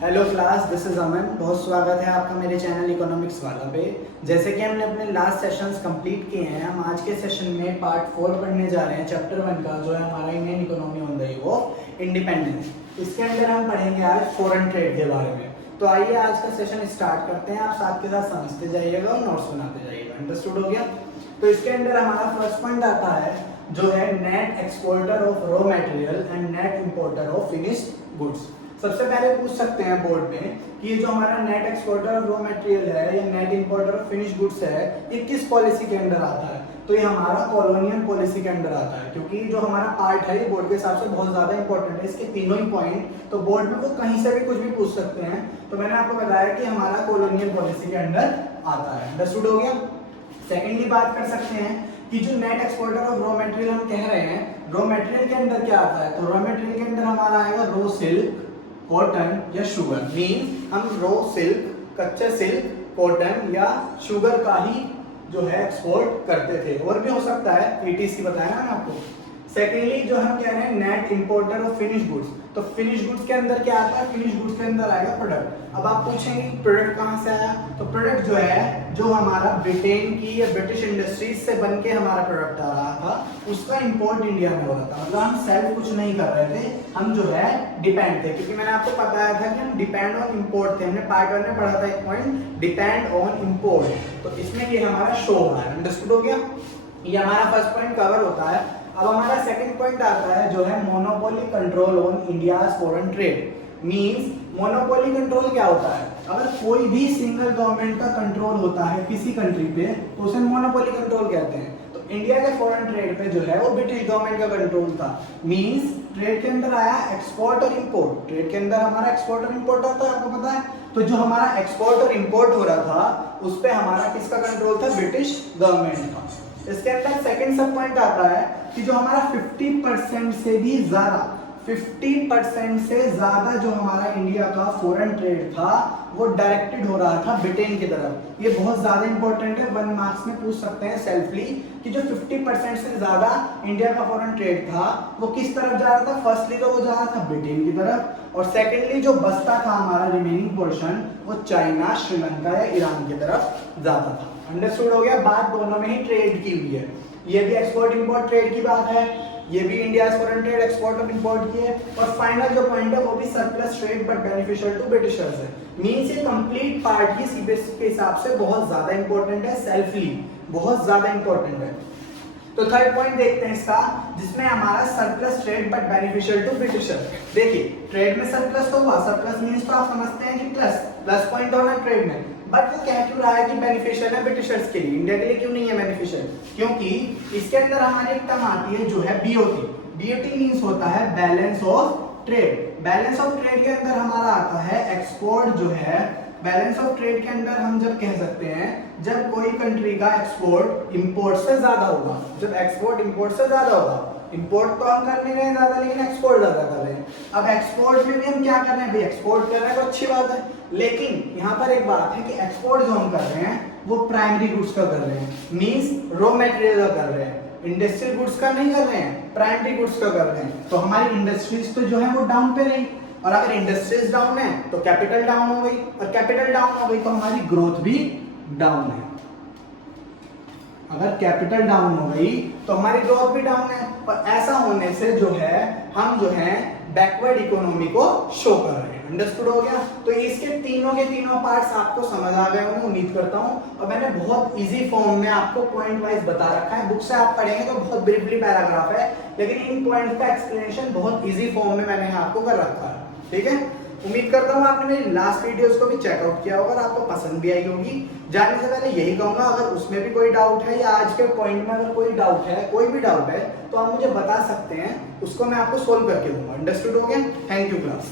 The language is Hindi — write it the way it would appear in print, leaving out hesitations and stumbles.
हेलो क्लास, दिस इज अमन। बहुत स्वागत है आपका मेरे चैनल इकोनॉमिक्स वाला पे। जैसे कि हमने अपने लास्ट सेशंस कंप्लीट किए हैं, हम आज के सेशन में पार्ट 4 पढ़ने जा रहे हैं चैप्टर 1 का, जो है हमारा Indian economy on the eve of independence. इसके अंदर हम पढ़ेंगे आज फॉरेन ट्रेड के बारे में। तो आइए आज का सेशन स्टार्ट करते हैं। आप साथ के साथ समझते जाइएगा और नोट्स बनाते जाइएगा। अंडरस्टूड हो गया? तो इसके अंदर हमारा फर्स्ट पॉइंट आता है जो है net exporter of raw material and net importer of finished goods. सबसे पहले पूछ सकते हैं बोर्ड में कि जो हमारा net exporter of raw material है या net importer of finish goods है, ये किस पॉलिसी के अंदर आता है? तो ये हमारा कॉलोनियल पॉलिसी के अंदर आता है, क्योंकि जो हमारा पार्ट है ये बोर्ड के हिसाब से बहुत ज्यादा इंपॉर्टेंट है। इसके तीनों ही पॉइंट तो बोर्ड में वो कहीं से भी कुछ भी पूछ सकते हैं। तो मैंने आपको बताया कि हमारा कॉलोनियल पॉलिसी के अंदर आता है। अंडरस्टूड हो गया? सेकेंडली बात कर सकते हैं कि जो net exporter of raw material हम कह रहे हैं, रॉ मटेरियल के अंदर क्या आता है? तो रॉ मटेरियल के अंदर हमारा आएगा रॉ सिल्क, कॉटन या शुगर। मीन हम रॉ सिल्क, कच्चे सिल्क, कॉटन या शुगर का ही जो है एक्सपोर्ट करते थे। और भी हो सकता है, ETC बताया ना आपको। सेकेंडली जो हम कह रहे हैं net importer of finish goods, तो फिनिश गुड्स के अंदर क्या आता है? फिनिश गुड्स के अंदर आएगा प्रोडक्ट। अब आप पूछेंगे प्रोडक्ट कहाँ से आया? तो प्रोडक्ट जो है जो हमारा ब्रिटेन की या ब्रिटिश इंडस्ट्रीज से बन के हमारा प्रोडक्ट आ रहा था, उसका इंपोर्ट इंडिया में हो रहा था। मतलब हम सेल्फ कुछ नहीं कर रहे थे, हम जो है डिपेंड थे। क्योंकि मैंने आपको बताया था कि हम डिपेंड ऑन इंपोर्ट थे। हमने पार्ट 1 में पढ़ा था एक पॉइंट, डिपेंड ऑन इंपोर्ट। तो इसमें ये हमारा शो हो रहा है। अंडरस्टूड हो गया? ये हमारा फर्स्ट पॉइंट कवर होता है। अब हमारा सेकंड पॉइंट आता है जो है monopoly control on India's foreign trade. Means monopoly control क्या होता है? अगर कोई भी सिंगल गवर्नमेंट का कंट्रोल होता है किसी कंट्री पे, तो उसे मोनोपोली कंट्रोल कहते हैं। तो इंडिया के फॉरेन ट्रेड पे जो है वो ब्रिटिश गवर्नमेंट का कंट्रोल था। मींस ट्रेड के अंदर आया एक्सपोर्ट और इंपोर्ट। ट्रेड के अंदर हमारा एक्सपोर्ट और इंपोर्ट आता है, आपको पता है। तो जो हमारा एक्सपोर्ट और इंपोर्ट हो रहा था, उस पे हमारा किसका कंट्रोल था? ब्रिटिश गवर्नमेंट का। इसके अंदर सेकंड सब पॉइंट आता है कि जो हमारा 50% से भी ज्यादा 50% से ज्यादा जो हमारा इंडिया का फॉरेन ट्रेड था वो डायरेक्टेड हो रहा था ब्रिटेन की तरफ। ये बहुत ज्यादा इंपॉर्टेंट है, 1 मार्क्स में पूछ सकते हैं सेल्फली कि जो 50% से ज्यादा इंडिया का फॉरेन ट्रेड था वो किस तरफ जा रहा था? फर्स्टली तो वो जा रहा था ब्रिटेन की तरफ, और सेकेंडली जो बचता था हमारा रिमेनिंग पोर्शन वो चाइना, श्रीलंका या ईरान की तरफ जाता था। अंडरस्टूड हो गया? बात दोनों में ही ट्रेड की हुई है। ये भी एक्सपोर्ट इंपोर्ट ट्रेड की बात है, ये भी इंडिया फॉरेन ट्रेड एक्सपोर्ट और इंपोर्ट की है। और फाइनल जो पॉइंट है वो भी surplus trade but beneficial to Britishers है। मींस ये कंप्लीट पार्ट ही सीबीएसई के हिसाब से बहुत ज्यादा इंपॉर्टेंट है, सेल्फली बहुत ज्यादा इंपॉर्टेंट है। तो थर्ड पॉइंट देखते हैं इसका, जिसमें हमारा surplus trade but beneficial to Britishers. देखिए ट्रेड में सरप्लस तो हुआ, सरप्लस मींस तो आप समझते हैं कि प्लस प्लस पॉइंट होना ट्रेड में, बट वो कह क्यों रहा है कि बेनिफिशियल है ब्रिटिशर्स के लिए, इंडिया के लिए क्यों नहीं है बेनिफिशियल? क्योंकि इसके अंदर हमारी एक टर्म आती है जो है BOT। BOT मींस होता है balance of trade. Balance of trade के अंदर हमारा आता है एक्सपोर्ट जो है, बैलेंस ऑफ ट्रेड के अंदर हम जब कह सकते हैं जब कोई कंट्री का एक्सपोर्ट इंपोर्ट से ज्यादा होगा। जब एक्सपोर्ट इंपोर्ट से ज्यादा होगा, इंपोर्ट तो हम कर नहीं रहे ज्यादा लेकिन एक्सपोर्ट ज्यादा कर रहे हैं। अब एक्सपोर्ट में भी हम क्या कर रहे हैं भाई? एक्सपोर्ट कर रहे हैं तो अच्छी बात है, लेकिन यहाँ पर एक बात है कि एक्सपोर्ट जो हम कर रहे हैं वो प्राइमरी गुड्स का कर रहे हैं, मींस रॉ मटेरियल का कर रहे हैं, इंडस्ट्रियल गुड्स का नहीं कर रहे हैं, प्राइमरी गुड्स का कर रहे हैं। तो हमारी इंडस्ट्रीज तो जो है वो डाउन पे रही, और अगर इंडस्ट्रीज डाउन है तो कैपिटल डाउन हो गई, और कैपिटल डाउन हो गई तो हमारी ग्रोथ भी डाउन है। अगर कैपिटल डाउन हो गई तो हमारी ग्रोथ भी डाउन है, और ऐसा होने से जो है हम जो है बैकवर्ड इकोनॉमी को शो कर रहे हैं। अंडरस्टूड हो गया? तो इसके तीनों के तीनों पार्ट्स आपको समझ आ गए होंगे, उम्मीद करता हूं। और मैंने बहुत इजी फॉर्म में आपको पॉइंट वाइज बता रखा है। बुक से आप पढ़ेंगे तो बहुत ब्रीफली पैराग्राफ है, लेकिन इन पॉइंट्स का एक्सप्लेनेशन बहुत इजी फॉर्म में मैंने आपको कर रखा है। ठीक है? उम्मीद करता हूँ आपने मेरी लास्ट वीडियोस को भी चेकआउट किया होगा और आपको पसंद भी आई होगी। जाने से पहले यही कहूंगा, अगर उसमें भी कोई डाउट है या आज के पॉइंट में अगर कोई डाउट है, कोई भी डाउट है, तो आप मुझे बता सकते हैं, उसको मैं आपको सोल्व करके दूंगा। अंडरस्टूड हो गया? Thank you class.